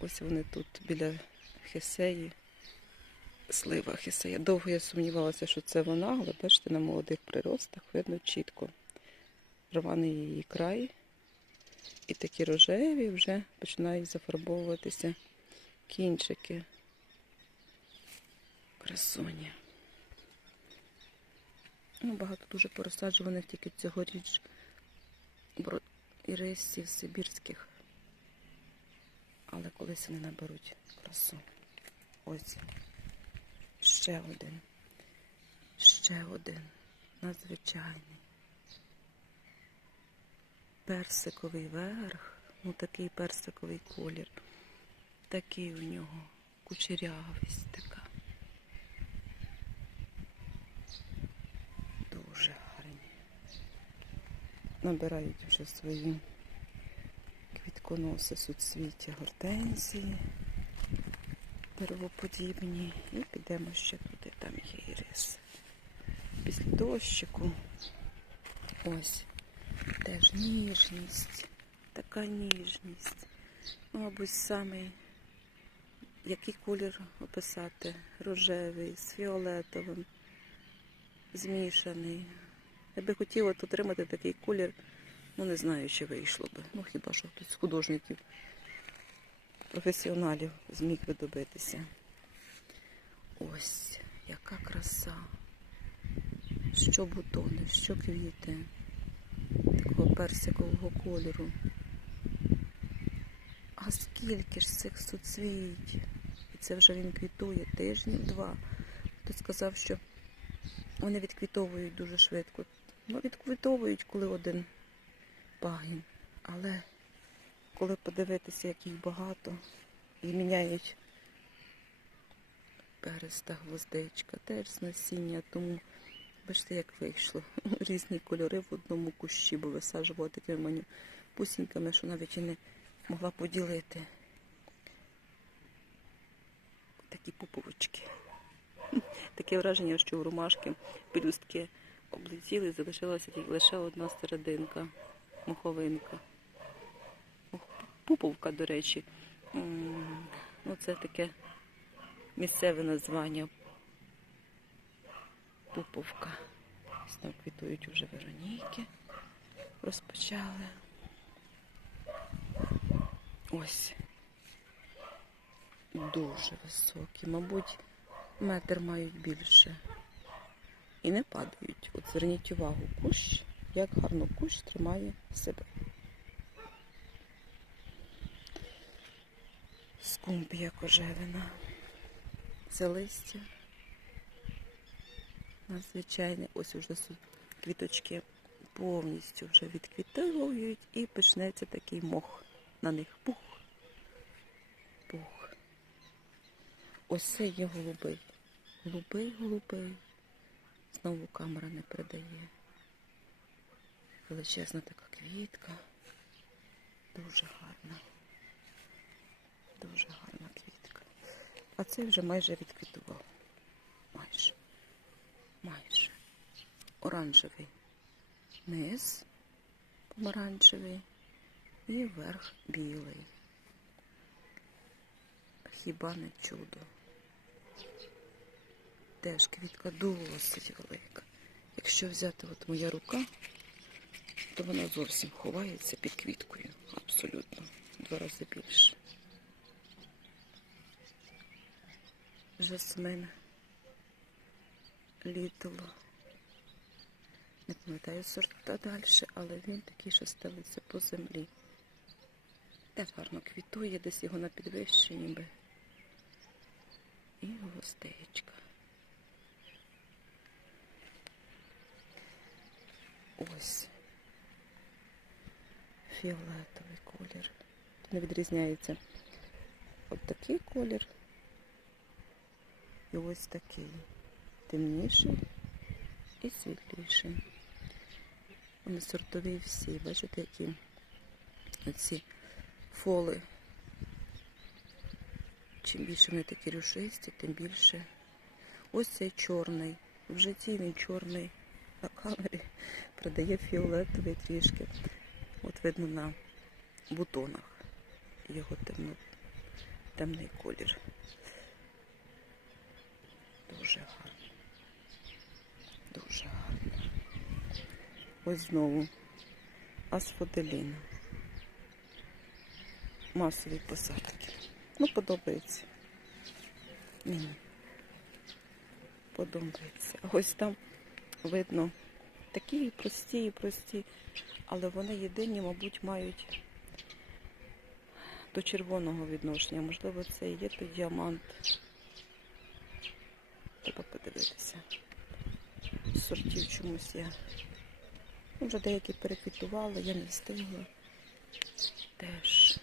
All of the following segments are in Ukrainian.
Ось вони тут біля Хесеї. Слива Хесея. Довго я сумнівалася, що це вона, але бачите, на молодих приростах видно чітко. Рваний її край. І такі рожеві вже починають зафарбовуватися кінчики. Красуня. Ну, багато дуже порозсаджуваних тільки цьогоріч бро- ірисів сибірських. Але колись вони наберуть красу. Ось. Ще один. Ще один. Надзвичайний. Персиковий верх. Ну такий персиковий колір. Такий у нього кучерявість така. Дуже гарні. Набирають вже свої квітконоси суцвіття гортензії деревоподібні. І підемо ще туди, там є ірис. Після дощику. Ось. Теж ніжність. Така ніжність. Ну, мабуть, самий, який колір описати? Рожевий, з фіолетовим, змішаний. Я би хотіла отримати такий колір, ну не знаю, чи вийшло би. Ну хіба що хтось з художників, професіоналів зміг би добитися. Ось, яка краса. Що бутони, що квіти такого персикового кольору. А скільки ж цих суцвіть? І це вже він квітує тижнів два. Хтось сказав, що вони відквітовують дуже швидко. Ну, відквітовують, коли один пагін. Але коли подивитися, як їх багато, і міняють переста гвоздичка, теж з насіння, тому бачите, як вийшло. Різні кольори в одному кущі, бо висаджувала такими маню пусіньками, що навіть і не могла поділити. Такі пуповички. Таке враження, що у ромашки пелюстки облетіли, залишилася лише одна серединка, моховинка. Пуповка, до речі. М, Ну, таке місцеве названня. Пуповка. Там квітують уже Вероніки. Розпочали. Ось. Дуже високі. Мабуть, метр мають більше. І не падають. От зверніть увагу, кущ, як гарно кущ тримає себе. Скумпія кожевина. Це листя. Надзвичайне. Ось уже квіточки повністю вже відквітовують і почнеться такий мох на них. Пух. Пух. Ось це є голубий. Голубий, голубий. Знову камера не передає. Величезна така квітка. Дуже гарна. Дуже гарна квітка. А цей вже майже відквітував. Майже. Майже. Оранжевий. Низ помаранчевий і верх білий. Хіба не чудо? Теж квітка досить велика. Якщо взяти от моя рука, то вона зовсім ховається під квіткою. Абсолютно. Два рази більше. Жасмин. Літл. Не пам'ятаю сорта далі, але він такий, що стелиться по землі. Теж гарно квітує, десь його на підвищенні би. І гвоздичка. Ось. Фіолетовий колір. Не відрізняється от такий колір. І ось такий. Темніший і світліший. Вони сортові всі. Бачите, які оці фоли. Чим більше вони такі рюшисті, тим більше. Ось цей чорний. В житті він чорний на камері. Продає фіолетовий трішки. От видно на бутонах його темно темний колір. Дуже гарно. Дуже гарно. Ось знову асфоделіна. Масові посадки. Ну, подобається. Мені. Подобається. Ось там видно такі прості і прості, але вони єдині, мабуть, мають до червоного відношення. Можливо, це і є той діамант. Треба подивитися. Сортів чомусь я. Ну, Вже деякі переквітували, я не встигла. Теж.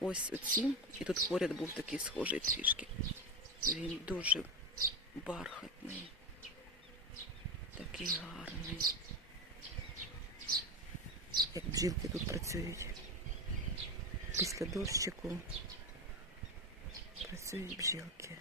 Ось оці. І тут поряд був такий схожий трішки. Він дуже бархатний. Такий гарний. Як бджілки тут працюють. Після дощику працюють бджілки.